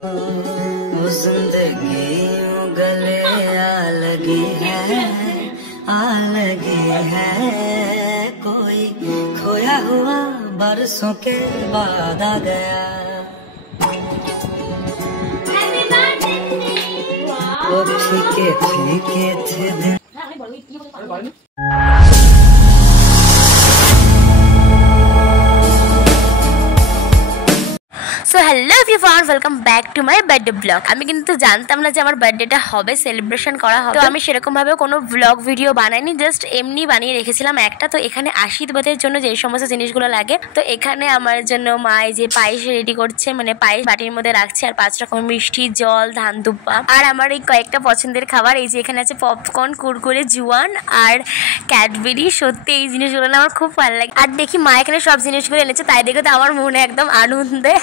वो जिंदगी गले आ लगी है कोई खोया हुआ बरसों के बाद आ गया। वो फीके फीके थे दिन। So hello everyone welcome back to my birthday blog. আমি কিন্তু জানতাম না যে আমার বার্থডেটা হবে, সেলিব্রেশন করা হবে। তো আমি সেরকমভাবে কোনো ব্লগ ভিডিও বানাইনি, জাস্ট এমনি বানিয়ে রেখেছিলাম একটা। তো এখানে আশীর্বাদের জন্য যে সমস্ত জিনিসগুলো লাগে, তো এখানে আমার জন্য মা এই যে পায়েস রেডি করছে, মানে পায়েস বাটির মধ্যে রাখছে, আর 5 রকমের মিষ্টি, জল, ধান দুব্বা, আর আমার এই কয়েকটা পছন্দের খাবার। এই যে এখানে আছে পপকর্ন, কুরকুরে, জুয়ান আর ক্যাডবেরি। সত্যি এই জিনিসগুলো না আমার খুব ভালো লাগে। আর দেখি মা এখানে সব জিনিসগুলো এনেছে, তাই দেখে তো আমার মনে একদম আনন্দে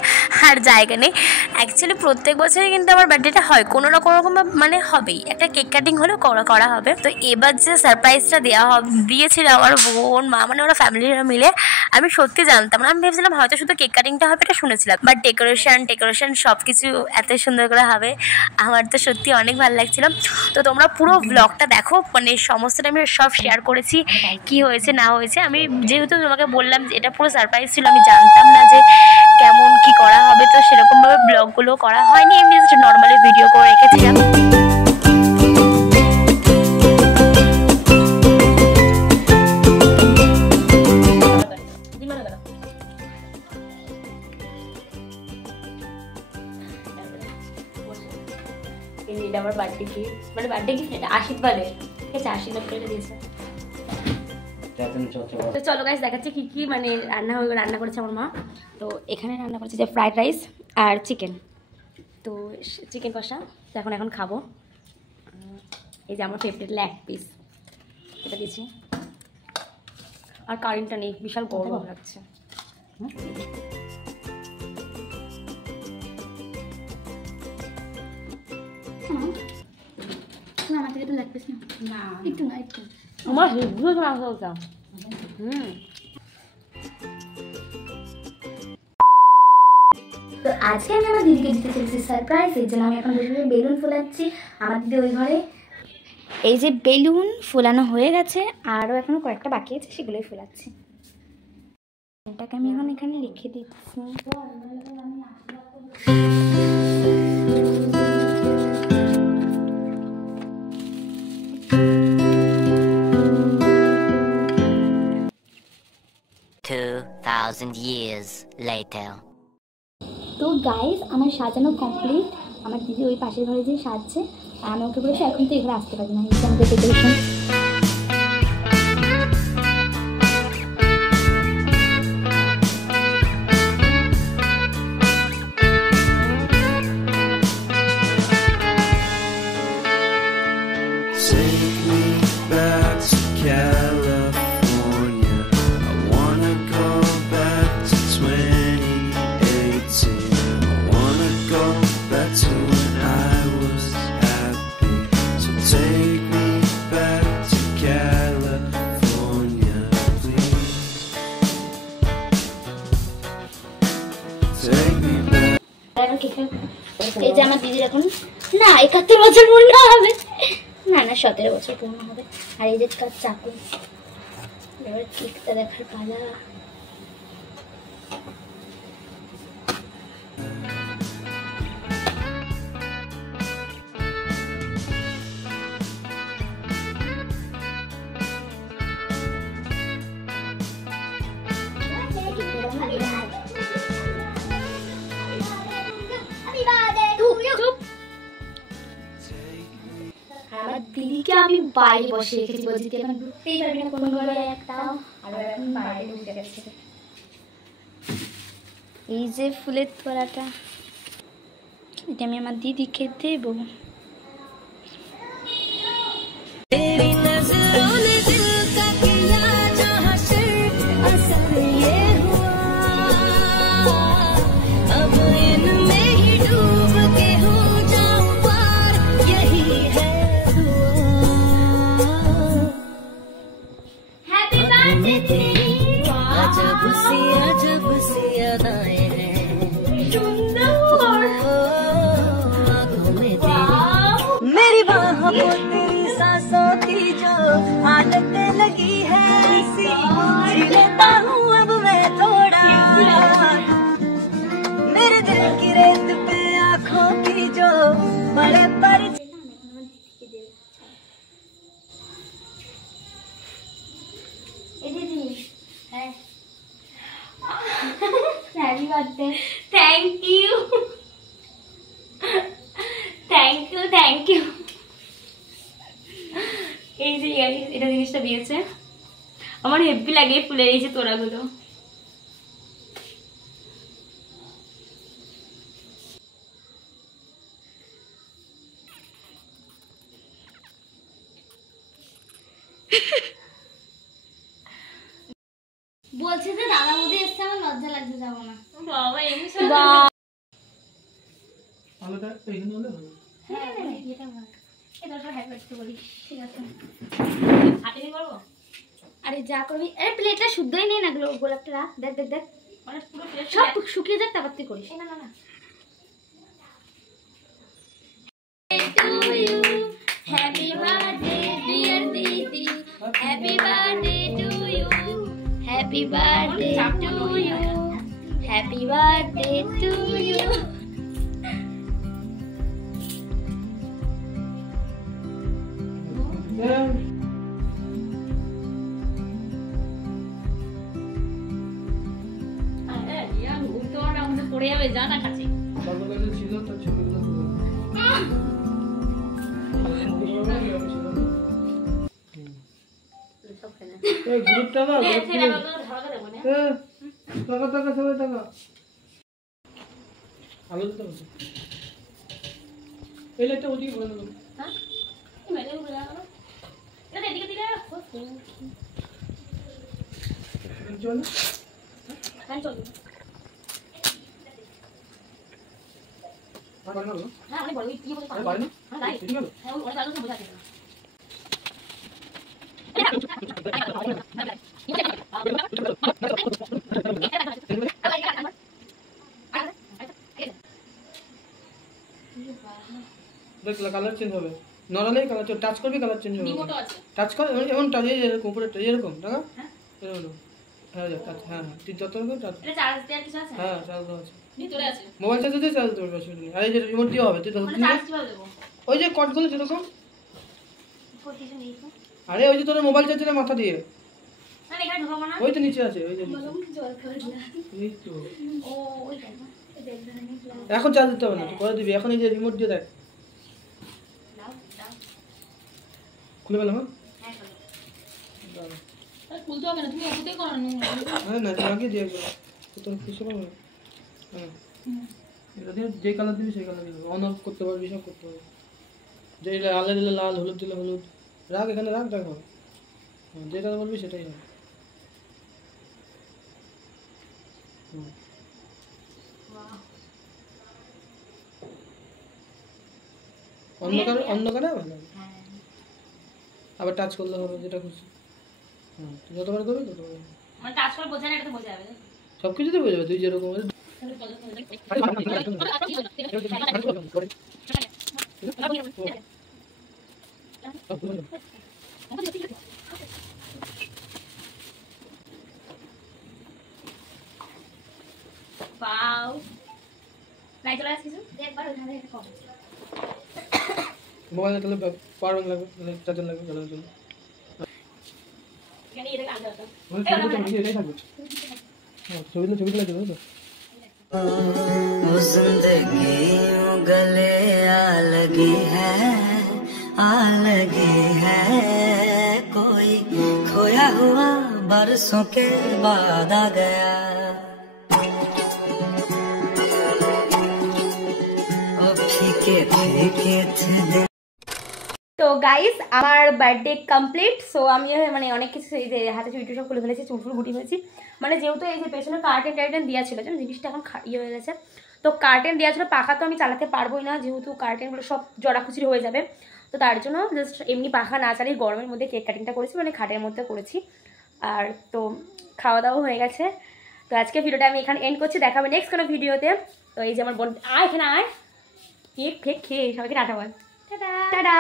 আর জায়গা নেই। অ্যাকচুয়ালি প্রত্যেক বছরই কিন্তু আমার বার্থডেটা হয়, কোনো না কোনো রকম মানে হবেই, একটা কেক কাটিং হলেও করা হবে। তো এবার যে সারপ্রাইজটা দিয়েছিল আমার বোন, মা, মানে ওরা ফ্যামিলিরা মিলে, আমি সত্যি জানতাম না। আমি ভেবেছিলাম হয়তো শুধু কেক কাটিংটা হবে, এটা শুনেছিলাম, বাট ডেকোরেশন সব কিছু এত সুন্দর করে হবে, আমার তো সত্যি অনেক ভালো লাগছিল। তো তোমরা পুরো ব্লগটা দেখো, মানে সমস্তটা আমি সব শেয়ার করেছি, কি হয়েছে না হয়েছে। আমি যেহেতু তোমাকে বললাম যে এটা পুরো সারপ্রাইজ ছিল, আমি জানতাম না যে কেমন কি করা হবে, তো সেরকমভাবে ব্লগগুলো করা হয়নি, এমনি জাস্ট নর্মালি ভিডিও করে রেখেছিলাম। এটা আমার বার্থডে গিফট, মানে বার্থডে গিফট এটা আশীর্বাদের, ঠিক আছে, আশীর্বাদ করে দিয়েছে। তো চলো গাইস দেখাচ্ছি কি কি মানে রান্না করেছে আমার মা। তো এখানে রান্না করেছে যে ফ্রাইড রাইস আর চিকেন, তো চিকেন কষা। তো এখন খাবো। এই যে আমার ফেভারিট লেগ পিস, এটা দিচ্ছি। আর কারেন্টটা নেই, বিশাল গরম লাগছে। আমার থেকে তো লেগ পিস না, একটু না, একটু আমার হেভি মাংস ওটা। তো আজকে আমি আমার দিদিকে দিতে চলেছি সারপ্রাইজ, এই জন্য আমি এখন বসে বেলুন ফোলাচ্ছি। আমার দিদি ওই ঘরে এই যে বেলুন ফোলানো হয়ে গেছে, আরও এখনো কয়েকটা বাকি আছে, সেগুলোই ফোলাচ্ছি। এটাকে আমি এখন এখানে রেখে দিচ্ছি। তো গাইস আমার সাজানো কমপ্লিট। আমার দিদি ওই পাশের ঘরে যে সাজছে, আমি ওকে বলেছি এখন তো এখানে আসতে পারি না, এই আমাদের ডেকোরেশন। এই যে আমার দিদির এখন না 71 বছর পূর্ণ হবে, না 17 বছর পূর্ণ হবে। আর এই যে চাকু, এবার কেকটা দেখার পালা। আমার দিদিকে আমি বাইরে বসে রেখেছি, বলছি এখন ঢুকতেই পারবি না কোনো ঘরে একটাও, আর এখন বাইরে ঢুকে গেছে। এই যে ফুলের তোড়াটা, এটা আমি আমার দিদিকে দেবো। अजब सी अदाएं हैं, लगी है ऐसी जी लेता हूँ अब मैं थोड़ा मेरे दिल की रेत पे आँखों की जो बड़े पर happy birthday. Thank you thank you thank you. এই যে এটা জিনিসটা দিয়েছে আমার হেভি লাগে ফুলের এই যে তোড়াগুলো। বলছে যে দাদা বৌদি এসছে আমার লজ্জা লাগছে যাবো না। বাবা এমনি আলোটা এইখানে হলে ভালো। হ্যাঁ এটা ভালো। এটা তো হ্যাপি বার্থডে বলি ঠিক আছে। হাতে নিয়ে করবো। আরে যা করবি আরে প্লেটটা শুদ্ধই নেই না গোলাপটা রাখ দেখ দেখ দেখ মানে পুরো প্লেট সব শুকিয়ে যাক তারপর তুই করিস। না না না হ্যাপি বার্থডে ডিয়ার দিদি happy birthday to you happy birthday to you happy birthday to you. পড়ে যাবে যা না কাছে বাবার কাছে ছিল তার ছবিগুলো তুলে এই গ্রুপটা না টাকা টাকা সবাই টাকা আলো দিতে হবে এই লাইটটা ওদিকে ঘুরে দেবো চল চল পারে না হ্যাঁ অনেক বড় কি বলে পারে না হ্যাঁ তাই ঠিক আছে হ্যাঁ অনেক আলো বোঝা যাচ্ছে দেখ কালার চেঞ্জ হবে নরমালি কালার চেঞ্জ টাচ করবি কালার চেঞ্জ হবে রিমোটও আছে টাচ কর এমন টাচ এরকম উপরে এরকম টাকা এরকম হ্যাঁ টাচ হ্যাঁ তুই যত রকম টাচ এটা চার্জ দেওয়ার কিছু আছে হ্যাঁ চার্জ দেওয়া আছে ভিতরে আছে মোবাইল চার্জ দিয়ে চার্জ দেবে অসুবিধা নেই আর এই যে রিমোট দিয়ে হবে তুই মানে চার্জ কিভাবে দেবো ওই যে কটগুলো যেরকম কিছু নেই তো আরে ওই যে তোর মোবাইল চার্জের মাথা দিয়ে না এখানে ঢোকাবো না ওই তো নিচে আছে ওই যে নিচে। জল খাওয়া এই তো ও ওইটা না দেখবে না এখন চার্জ দিতে হবে না তুই পরে দিবি এখন এই যে রিমোট দিয়ে দেখ দাও দাও খুলে পেলাম হ্যাঁ হ্যাঁ খুলতে হবে না তুমি ওটাই করো হ্যাঁ না তোমাকে দিয়ে দেবো তোর কিছু করবো হ্যাঁ এটা দিয়ে যে কালার দিবি সেই কালার দিবি অন অফ করতে পারবি সব করতে পারবি যে লাল দিলে লাল হলুদ দিলে হলুদ রাখ এখানে রাখ দেখো হ্যাঁ যে কালার বলবি সেটাই হবে অন্ধকারে ভালো হবে আবার টাচ করলে হবে যেটা খুশি হুম তুই যতবার করবি ততবার হবে। মানে টাচ করে বোঝা না এটা তো বোঝা যাবে সব কিছুতে বোঝা যাবে তুই যেরকম পাও নাই চলে আসছিস একবার ওখানে একটা কম মোবাইলে তাহলে পাওয়ার ব্যাংক লাগবে তাহলে চার্জার লাগবে চালানোর জন্য এখানে এটা আনতে হতো এটাই থাকবে হ্যাঁ ছবি তুলে দেবে তো वो जिंदगी यूं गले आ लगी है कोई खोया हुआ बरसों के बाद आ गया ओ फीके फीके थे दिन তো গাইস আমার বার্থডে কমপ্লিট। সো আমি মানে অনেক কিছু এই যে হাতে চুইটু সব খুলে ফেলেছি চুল ফুল গুটি ফেলেছি মানে যেহেতু এই যে পেছনে কার্টেন দেওয়া ছিল যেন জিনিসটা এখন ইয়ে হয়ে গেছে তো কার্টেন দেওয়া ছিল পাখা তো আমি চালাতে পারবোই না যেহেতু কার্টেনগুলো সব জড়াখুচরি হয়ে যাবে তো তার জন্য জাস্ট এমনি পাখা না চালিয়ে গরমের মধ্যে কেক কাটিংটা করেছি মানে খাটের মধ্যে করেছি। আর তো খাওয়া দাওয়া হয়ে গেছে তো আজকে ভিডিওটা আমি এখানে এন্ড করছি দেখাবো নেক্সট কোনো ভিডিওতে। তো এই যে আমার বোন এখানে আয় কেক ফেক খেয়ে সবাইকে টাটা বল টাটা টাটা।